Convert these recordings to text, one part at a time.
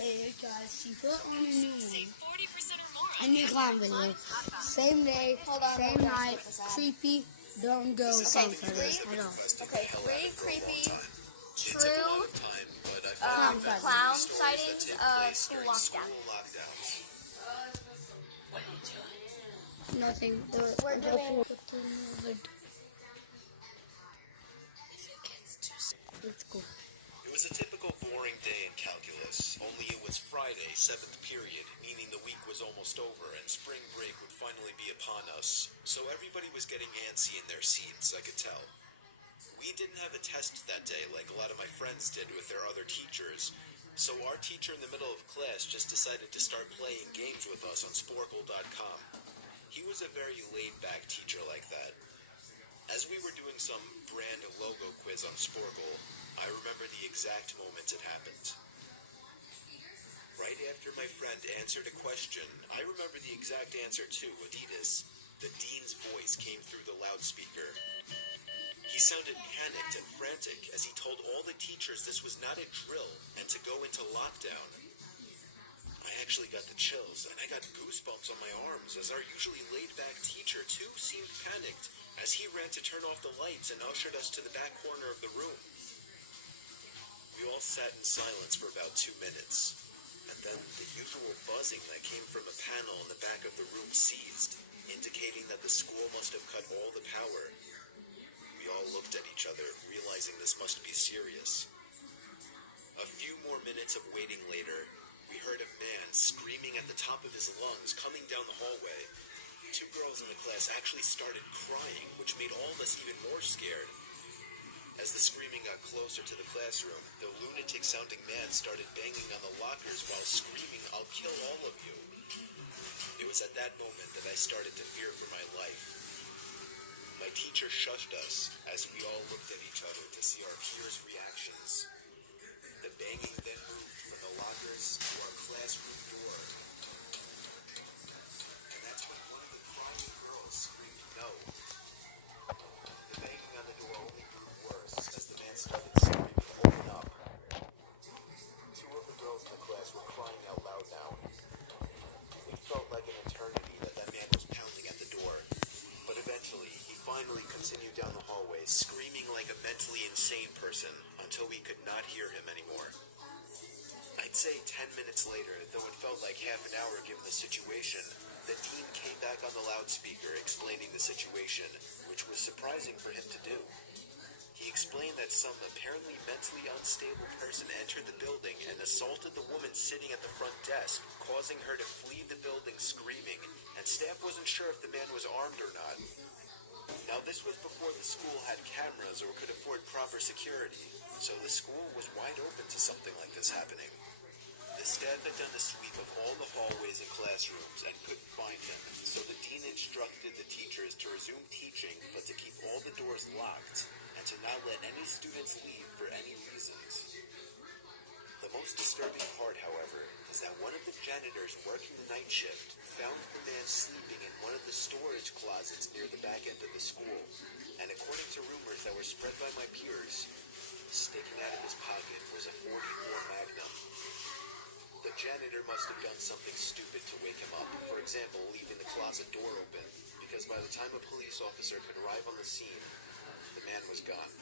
Hey guys, she put on a new one. A new clown video. Same day, same night, creepy, don't go comforters at all. Okay, 3 creepy, true clown sightings of school lockdown. What are you doing? Nothing. We're doing... Let's go. It was a typical boring day in calculus, only it was Friday, 7th period, meaning the week was almost over and spring break would finally be upon us. So everybody was getting antsy in their seats, I could tell. We didn't have a test that day like a lot of my friends did with their other teachers, so our teacher in the middle of class just decided to start playing games with us on Sporkle.com. He was a very laid-back teacher like that. As we were doing some brand logo quiz on Sporkle, I remember the exact moment it happened. Right after my friend answered a question, I remember the exact answer too, Adidas. The dean's voice came through the loudspeaker. He sounded panicked and frantic as he told all the teachers this was not a drill and to go into lockdown. I actually got the chills and I got goosebumps on my arms as our usually laid-back teacher too seemed panicked as he ran to turn off the lights and ushered us to the back corner of the room. We all sat in silence for about 2 minutes, and then the usual buzzing that came from a panel in the back of the room ceased, indicating that the school must have cut all the power. We all looked at each other, realizing this must be serious. A few more minutes of waiting later, we heard a man screaming at the top of his lungs coming down the hallway. 2 girls in the class actually started crying, which made all of us even more scared. As the screaming got closer to the classroom, the lunatic-sounding man started banging on the lockers while screaming, "I'll kill all of you." It was at that moment that I started to fear for my life. My teacher shushed us as we all looked at each other to see our peers' reactions. The banging then moved from the lockers to our classroom door. And that's when one of the crying girls screamed, "No." The banging on the door only grew worse as the man started screaming, "Open up." 2 of the girls in the class were crying out loud now. It felt like an eternity that man was pounding at the door. But eventually, he finally continued down the hallway, screaming like a mentally insane person until we could not hear him anymore. I'd say 10 minutes later, though it felt like half an hour given the situation, the dean came back on the loudspeaker explaining the situation, which was surprising for him to do. He explained that some apparently mentally unstable person entered the building and assaulted the woman sitting at the front desk, causing her to flee the building screaming, and staff wasn't sure if the man was armed or not. Now this was before the school had cameras or could afford proper security, so the school was wide open to something like this happening. The staff had done a sweep of all the hallways and classrooms and couldn't find him, so the dean instructed the teachers to resume teaching but to keep all the doors locked and to not let any students leave for any reasons. The most disturbing part, however, is that one of the janitors working the night shift found the man sleeping in one of the storage closets near the back end of the school, and according to rumors that were spread by my peers, sticking out of his pocket was a .44 Magnum. The janitor must have done something stupid to wake him up, for example, leaving the closet door open, because by the time a police officer could arrive on the scene, the man was gone.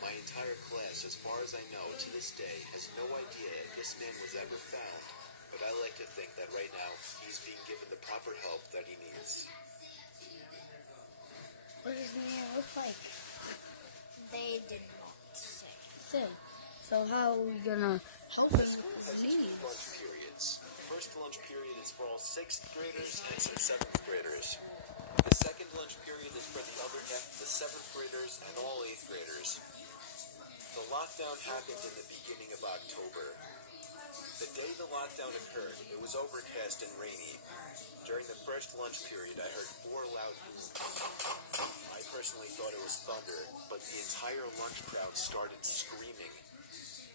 My entire class, as far as I know, to this day, has no idea if this man was ever found, but I like to think that right now, he's being given the proper help that he needs. What does the man look like? They did not say. So how are we gonna help him with his needs? 2 lunch periods. The first lunch period is for all 6th graders and some 7th graders. The second lunch period is for the other half of the 7th graders and all 8th graders. The lockdown happened in the beginning of October. The day the lockdown occurred, it was overcast and rainy. During the first lunch period, I heard 4 loud booms. I personally thought it was thunder, but the entire lunch crowd started screaming.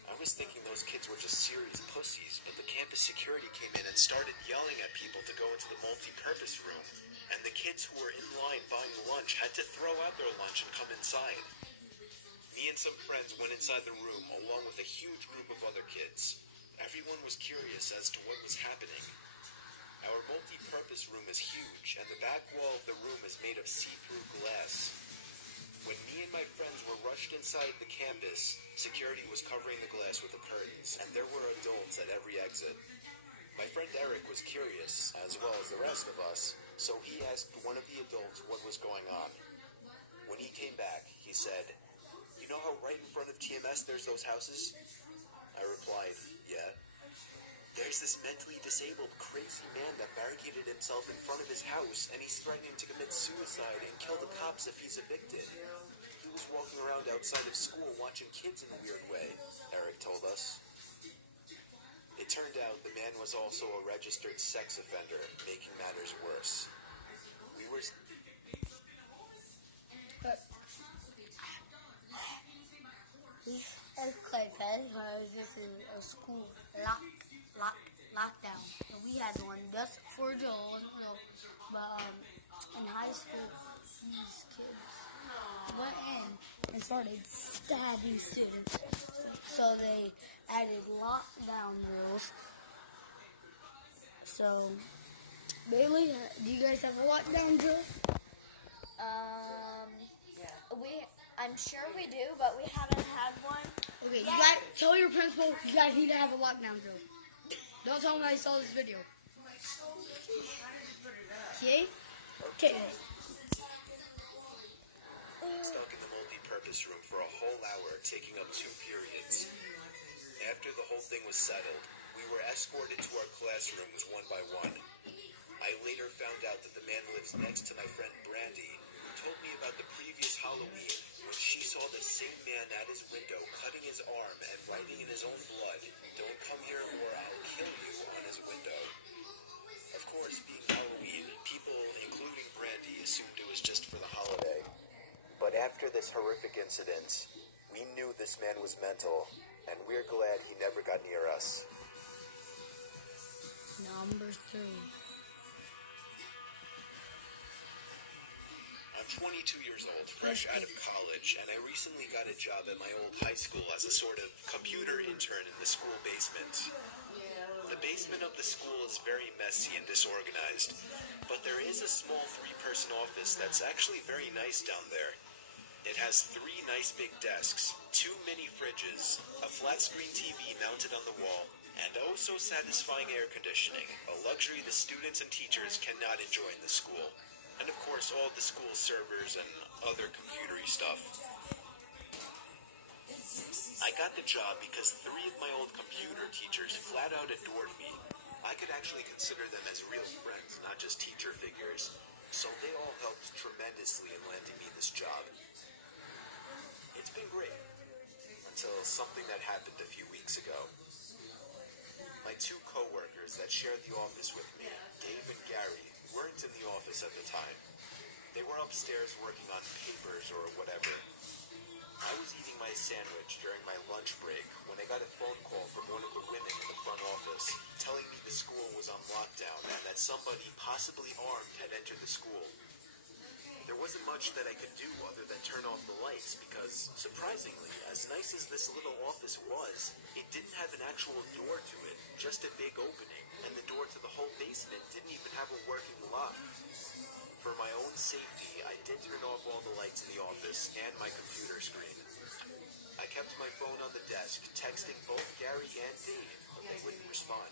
I was thinking those kids were just serious pussies, but the campus security came in and started yelling at people to go into the multi-purpose room, and the kids who were in line buying lunch had to throw out their lunch and come inside. Me and some friends went inside the room along with a huge group of other kids. Everyone was curious as to what was happening. Our multi-purpose room is huge, and the back wall of the room is made of see-through glass. When me and my friends were rushed inside the campus, security was covering the glass with the curtains, and there were adults at every exit. My friend Eric was curious, as well as the rest of us, so he asked one of the adults what was going on. When he came back, he said, "You know how right in front of TMS there's those houses?" I replied, "Yeah." "There's this mentally disabled, crazy man that barricaded himself in front of his house, and he's threatening to commit suicide and kill the cops if he's evicted. He was walking around outside of school watching kids in a weird way," Eric told us. It turned out the man was also a registered sex offender, making matters worse. We were... It's Claypad, because this is a school lockdown. And we had one just for Joel, but in high school, these kids went in and started stabbing students. So they added lockdown rules. So, Bailey, do you guys have a lockdown drill? I'm sure we do, but we haven't had one. Okay, you guys tell your principal you guys need to have a lockdown drill. Don't tell him I saw this video. Okay? Okay. Stuck in the multi-purpose room for a whole hour, taking up 2 periods. After the whole thing was settled, we were escorted to our classrooms one by one. I later found out that the man lives next to my friend Brandy, who told me about the previous Halloween when she saw the same man at his window cutting his arm and writing in his own blood, "Don't come here or I'll kill you," on his window. Of course, being Halloween, people, including Brandy, assumed it was just for the holiday. But after this horrific incident, we knew this man was mental, and we're glad he never got near us. Number 3. I'm 22 years old, fresh out of college, and I recently got a job at my old high school as a sort of computer intern in the school basement. The basement of the school is very messy and disorganized, but there is a small 3-person office that's actually very nice down there. It has 3 nice big desks, 2 mini fridges, a flat-screen TV mounted on the wall, and oh so satisfying air conditioning, a luxury the students and teachers cannot enjoy in the school. And of course, all the school servers and other computery stuff. I got the job because 3 of my old computer teachers flat out adored me. I could actually consider them as real friends, not just teacher figures. So they all helped tremendously in landing me this job. It's been great, until something that happened a few weeks ago. My 2 co-workers that shared the office with me, Dave and Gary, weren't in the office at the time. They were upstairs working on papers or whatever. I was eating my sandwich during my lunch break when I got a phone call from one of the women in the front office telling me the school was on lockdown and that somebody, possibly armed, had entered the school. There wasn't much that I could do other than turn off the lights because, surprisingly, as nice as this little office was, it didn't have an actual door to it, just a big opening, and the door to the whole basement didn't even have a working lock. For my own safety, I did turn off all the lights in the office and my computer screen. I kept my phone on the desk, texting both Gary and Dave, but they wouldn't respond.